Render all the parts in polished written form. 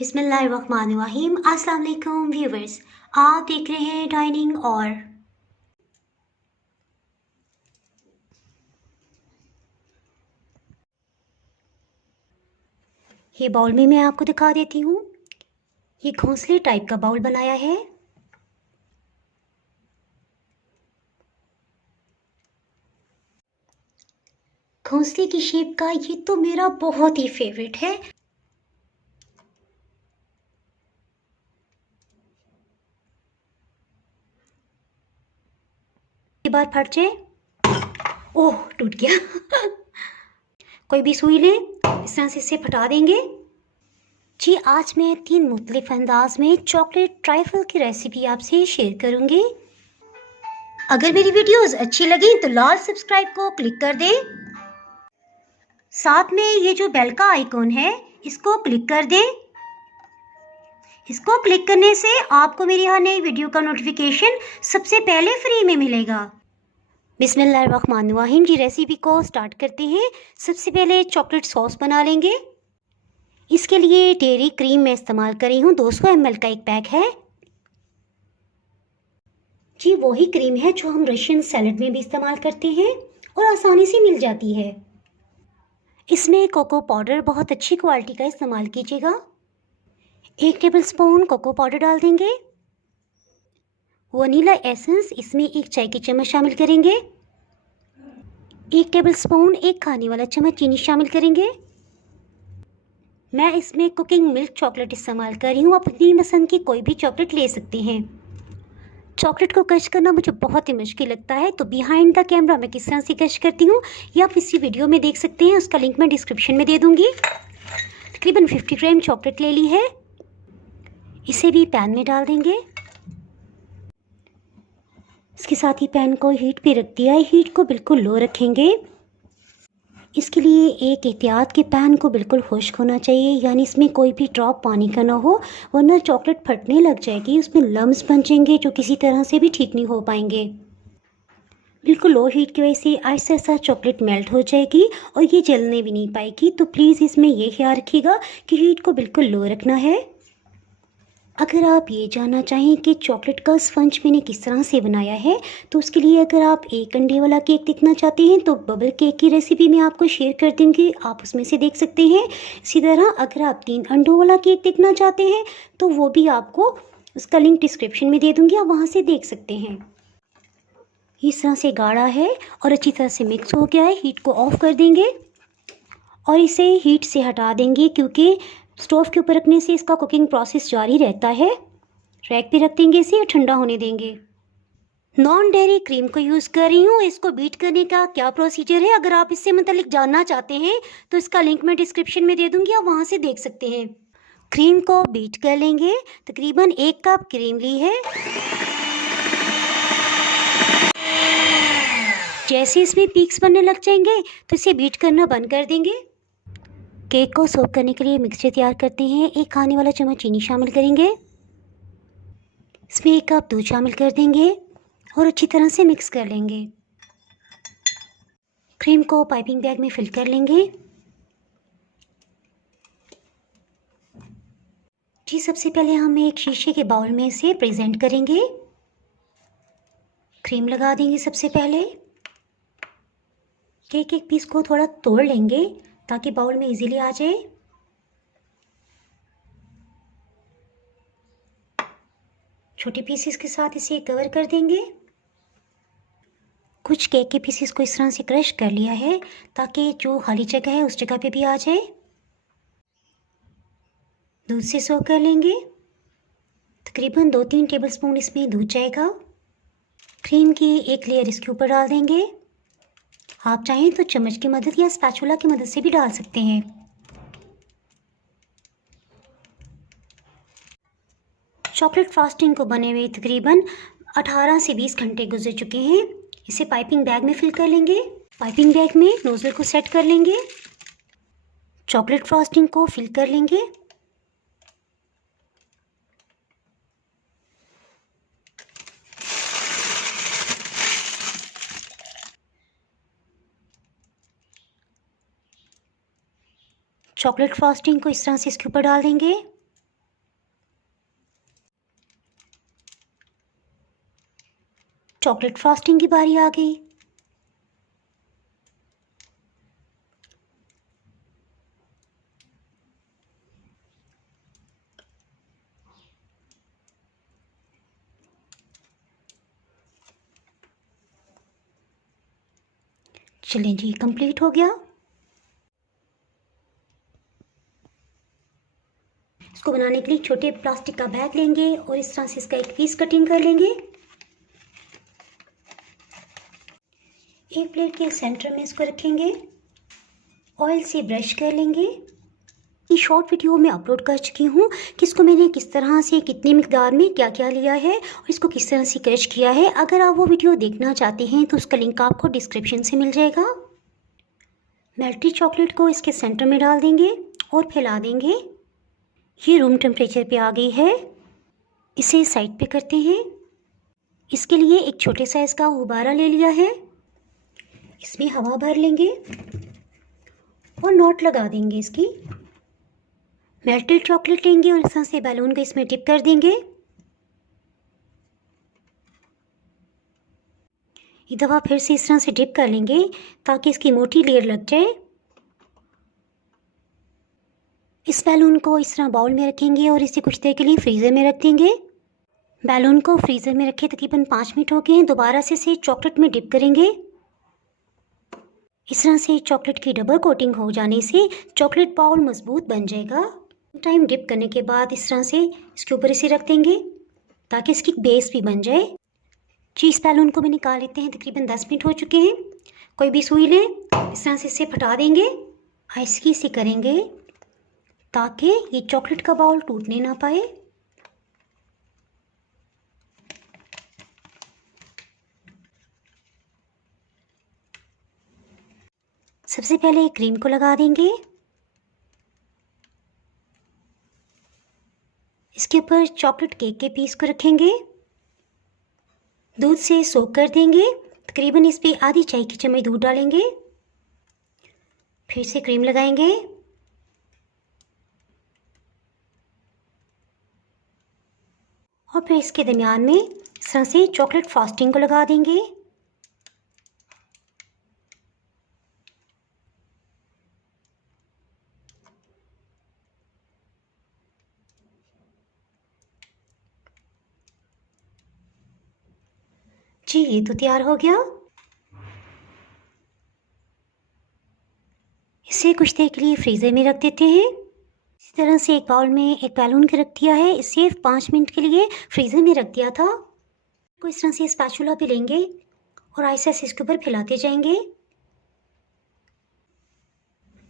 बिस्मिल्लाहिर्रहमानिर्रहीम। अस्सलाम वालेकुम व्यूवर्स, आप देख रहे हैं डाइनिंग और ये बाउल में मैं आपको दिखा देती हूँ। ये घोंसले टाइप का बाउल बनाया है। घोंसले की शेप का ये तो मेरा बहुत ही फेवरेट है। ये बार फट जाए, ओह टूट गया। कोई भी सुई ले, इस तरह से इसे फटा देंगे। जी, आज मैं 3 मुख्तलिफ अंदाज में चॉकलेट ट्राइफल की रेसिपी आपसे शेयर करूँगी। अगर मेरी वीडियोस अच्छी लगी तो लाल सब्सक्राइब को क्लिक कर दें। साथ में ये जो बेल का आइकॉन है इसको क्लिक कर दें। इसको क्लिक करने से आपको मेरी हर नई वीडियो का नोटिफिकेशन सबसे पहले फ्री में मिलेगा। बिस्मिल्लाहिर्रहमानिर्रहीम जी, रेसिपी को स्टार्ट करते हैं। सबसे पहले चॉकलेट सॉस बना लेंगे। इसके लिए डेयरी क्रीम मैं इस्तेमाल कर रही हूँ। 200 ml का एक पैक है जी। वही क्रीम है जो हम रशियन सैलेड में भी इस्तेमाल करते हैं और आसानी से मिल जाती है। इसमें कोको पाउडर बहुत अच्छी क्वालिटी का इस्तेमाल कीजिएगा। 1 टेबलस्पून कोको पाउडर डाल देंगे। वनीला एसेंस इसमें 1 चाय की चम्मच शामिल करेंगे। 1 टेबलस्पून 1 खाने वाला चम्मच चीनी शामिल करेंगे। मैं इसमें कुकिंग मिल्क चॉकलेट इस्तेमाल कर रही हूँ। आप अपनी पसंद की कोई भी चॉकलेट ले सकते हैं। चॉकलेट को क्रश करना मुझे बहुत ही मुश्किल लगता है, तो बिहाइंड द कैमरा मैं किस तरह से क्रश करती हूँ ये आप इसी वीडियो में देख सकते हैं। उसका लिंक मैं डिस्क्रिप्शन में दे दूँगी। तकरीबन 50 ग्राम चॉकलेट ले ली है। इसे भी पैन में डाल देंगे। इसके साथ ही पैन को हीट पे रख दिया है। हीट को बिल्कुल लो रखेंगे। इसके लिए एक एहतियात कि पैन को बिल्कुल खुश्क होना चाहिए, यानी इसमें कोई भी ड्रॉप पानी का ना हो, वरना चॉकलेट फटने लग जाएगी। उसमें लम्स बन जाएंगे जो किसी तरह से भी ठीक नहीं हो पाएंगे। बिल्कुल लो हीट की वजह से आहिस्ता आहिस्ता चॉकलेट मेल्ट हो जाएगी और ये जलने भी नहीं पाएगी। तो प्लीज़ इसमें ये ख्याल रखिएगा कि हीट को बिल्कुल लो रखना है। अगर आप ये जानना चाहें कि चॉकलेट का स्पंज मैंने किस तरह से बनाया है, तो उसके लिए अगर आप 1 अंडे वाला केक देखना चाहते हैं तो बबल केक की रेसिपी मैं आपको शेयर कर दूँगी, आप उसमें से देख सकते हैं। इसी तरह अगर आप 3 अंडों वाला केक देखना चाहते हैं तो वो भी आपको उसका लिंक डिस्क्रिप्शन में दे दूँगी, आप वहाँ से देख सकते हैं। इस तरह से गाढ़ा है और अच्छी तरह से मिक्स हो गया है। हीट को ऑफ कर देंगे और इसे हीट से हटा देंगे, क्योंकि स्टोव के ऊपर रखने से इसका कुकिंग प्रोसेस जारी रहता है। रैक पे रख देंगे इसे और ठंडा होने देंगे। नॉन डेयरी क्रीम को यूज़ कर रही हूँ। इसको बीट करने का क्या प्रोसीजर है, अगर आप इससे मतलब जानना चाहते हैं तो इसका लिंक मैं डिस्क्रिप्शन में दे दूँगी, आप वहाँ से देख सकते हैं। क्रीम को बीट कर लेंगे। तकरीबन 1 कप क्रीम ली है। जैसे इसमें पीक्स बनने लग जाएंगे तो इसे बीट करना बंद कर देंगे। केक को सोक करने के लिए मिक्सचर तैयार करते हैं। 1 खाने वाला चम्मच चीनी शामिल करेंगे। इसमें 1 कप दूध शामिल कर देंगे और अच्छी तरह से मिक्स कर लेंगे। क्रीम को पाइपिंग बैग में फिल कर लेंगे। जी, सबसे पहले हम एक शीशे के बाउल में इसे प्रेजेंट करेंगे। क्रीम लगा देंगे। सबसे पहले केक एक पीस को थोड़ा तोड़ लेंगे ताकि बाउल में इजीली आ जाए। छोटे पीसेस के साथ इसे कवर कर देंगे। कुछ केक के पीसेस को इस तरह से क्रश कर लिया है ताकि जो खाली जगह है उस जगह पे भी आ जाए। दूध से सोक कर लेंगे। तकरीबन 2-3 टेबलस्पून इसमें दूध जाएगा। क्रीम की एक लेयर इसके ऊपर डाल देंगे। आप चाहें तो चम्मच की मदद या स्पैचुला की मदद से भी डाल सकते हैं। चॉकलेट फ्रॉस्टिंग को बने हुए तकरीबन 18 से 20 घंटे गुजर चुके हैं। इसे पाइपिंग बैग में फिल कर लेंगे। पाइपिंग बैग में नोजल को सेट कर लेंगे। चॉकलेट फ्रॉस्टिंग को फिल कर लेंगे। चॉकलेट फ्रॉस्टिंग को इस तरह से इसके ऊपर डाल देंगे। चॉकलेट फ्रॉस्टिंग की बारी आ गई। चलें जी, कंप्लीट हो गया। इसको बनाने के लिए छोटे प्लास्टिक का बैग लेंगे और इस तरह से इसका एक पीस कटिंग कर लेंगे। एक प्लेट के सेंटर में इसको रखेंगे, ऑयल से ब्रश कर लेंगे। ये शॉर्ट वीडियो मैं अपलोड कर चुकी हूँ कि इसको मैंने किस तरह से कितनी मिकदार में क्या क्या लिया है और इसको किस तरह से क्रश किया है। अगर आप वो वीडियो देखना चाहते हैं तो उसका लिंक आपको डिस्क्रिप्शन से मिल जाएगा। मेल्टेड चॉकलेट को इसके सेंटर में डाल देंगे और फैला देंगे। ये रूम टेम्परेचर पे आ गई है। इसे साइड पे करते हैं। इसके लिए एक छोटे साइज़ का गुब्बारा ले लिया है, इसमें हवा भर लेंगे और नॉट लगा देंगे इसकी। मेल्टेड चॉकलेट लेंगे और इस तरह से बैलून को इसमें डिप कर देंगे। एक दफ़ा फिर से इस तरह से डिप कर लेंगे ताकि इसकी मोटी लेयर लग जाए। इस बैलून को इस तरह बाउल में रखेंगे और इसे कुछ देर के लिए फ्रीज़र में रख देंगे। बैलून को फ्रीज़र में रखे तकरीबन 5 मिनट हो गए हैं। दोबारा से इसे चॉकलेट में डिप करेंगे। इस तरह से चॉकलेट की डबल कोटिंग हो जाने से चॉकलेट बाउल मजबूत बन जाएगा। टाइम डिप करने के बाद इस तरह से इसके ऊपर इसे रख देंगे ताकि इसकी बेस भी बन जाए। चीज़ बैलून को भी निकाल लेते हैं। तकरीबन 10 मिनट हो चुके हैं। कोई भी सुई लें, इस तरह से इसे फटा देंगे। आहिस्ता से करेंगे ताकि ये चॉकलेट का बाउल टूटने ना पाए। सबसे पहले क्रीम को लगा देंगे। इसके ऊपर चॉकलेट केक के पीस को रखेंगे। दूध से सोक कर देंगे। तकरीबन इस पे आधी चाय की चम्मच दूध डालेंगे। फिर से क्रीम लगाएंगे और फिर इसके दरमियान में इस तरह से चॉकलेट फ्रॉस्टिंग को लगा देंगे। जी, ये तो तैयार हो गया। इसे कुछ देर के लिए फ्रीज़र में रख देते हैं। इसी तरह से एक बाउल में एक बैलून के रख दिया है। इसे 5 मिनट के लिए फ्रीज़र में रख दिया था। को इस तरह से स्पैचुला पे लेंगे और आहिस्ता से इसके ऊपर फैलाते जाएंगे।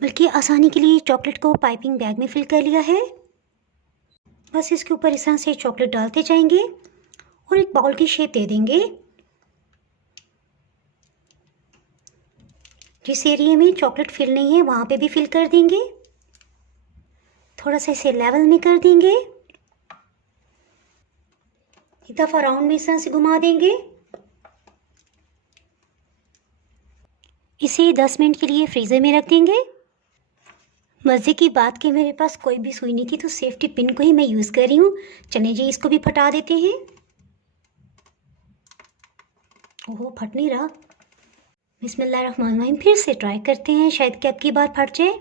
बल्कि आसानी के लिए चॉकलेट को पाइपिंग बैग में फिल कर लिया है। बस इसके ऊपर इस तरह से चॉकलेट डालते जाएंगे और एक बाउल की शेप दे देंगे। जिस एरिया में चॉकलेट फिल नहीं है वहाँ पे भी फिल कर देंगे। थोड़ा सा इसे लेवल में कर देंगे। एक दफ़ा राउंड में इस तरह से घुमा देंगे। इसे 10 मिनट के लिए फ्रीज़र में रख देंगे। मज़े की बात कि मेरे पास कोई भी सुई नहीं थी तो सेफ्टी पिन को ही मैं यूज़ कर रही हूँ। चलिए जी, इसको भी फटा देते हैं। ओहो, फट नहीं रहा। बिस्मिल्लाहिर्रहमानिर्रहीम। फिर से ट्राई करते हैं, शायद कि अब की बार फट जाए।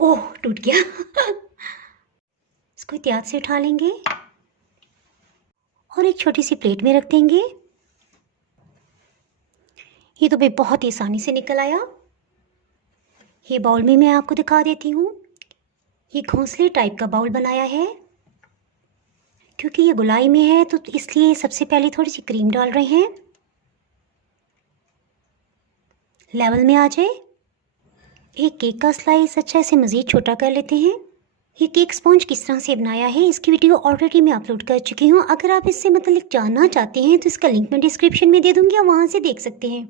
ओह, टूट गया। इसको एहतियात से उठा लेंगे और एक छोटी सी प्लेट में रख देंगे। ये तो भाई बहुत ही आसानी से निकल आया। ये बाउल में मैं आपको दिखा देती हूँ। ये घोंसले टाइप का बाउल बनाया है। क्योंकि ये गोलाई में है तो इसलिए सबसे पहले थोड़ी सी क्रीम डाल रहे हैं, लेवल में आ जाए। एक केक का स्लाइस अच्छा से मज़ीद छोटा कर लेते हैं। ये केक स्पॉन्ज किस तरह से बनाया है इसकी वीडियो ऑलरेडी मैं अपलोड कर चुकी हूँ। अगर आप इससे मतलब जानना चाहते हैं तो इसका लिंक मैं डिस्क्रिप्शन में दे दूँगी, आप वहाँ से देख सकते हैं।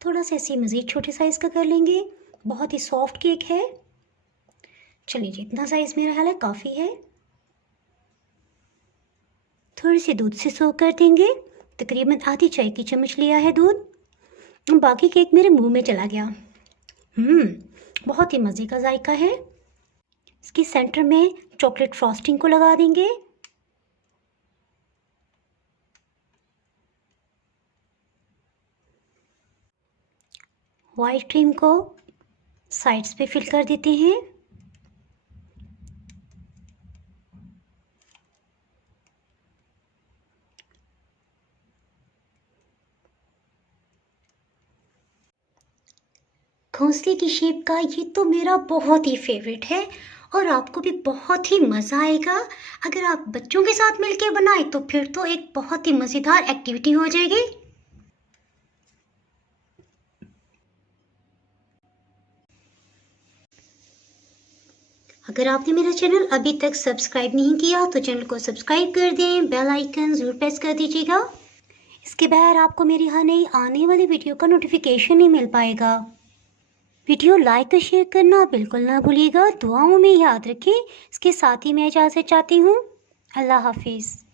थोड़ा सा ऐसे मज़ीद छोटे साइज़ का कर लेंगे। बहुत ही सॉफ्ट केक है। चलिए जी, इतना साइज़ मेरा ख्याल है काफ़ी है। थोड़ी सी दूध से सोक कर देंगे। तकरीबन आधी चाय की चम्मच लिया है दूध। बाकी केक मेरे मुंह में चला गया। बहुत ही मज़े का जायका है। इसके सेंटर में चॉकलेट फ्रॉस्टिंग को लगा देंगे। वाइट क्रीम को साइड्स पे फिल कर देते हैं। घोंसले की शेप का ये तो मेरा बहुत ही फेवरेट है और आपको भी बहुत ही मज़ा आएगा। अगर आप बच्चों के साथ मिलकर बनाए तो फिर तो एक बहुत ही मज़ेदार एक्टिविटी हो जाएगी। अगर आपने मेरा चैनल अभी तक सब्सक्राइब नहीं किया तो चैनल को सब्सक्राइब कर दें, बेल आइकन ज़रूर प्रेस कर दीजिएगा। इसके बगैर आपको मेरी हर नई आने वाली वीडियो का नोटिफिकेशन नहीं मिल पाएगा। वीडियो लाइक और शेयर करना बिल्कुल ना भूलिएगा। दुआओं में याद रखें। इसके साथ ही मैं इजाज़त चाहती हूँ। अल्लाह हाफिज़।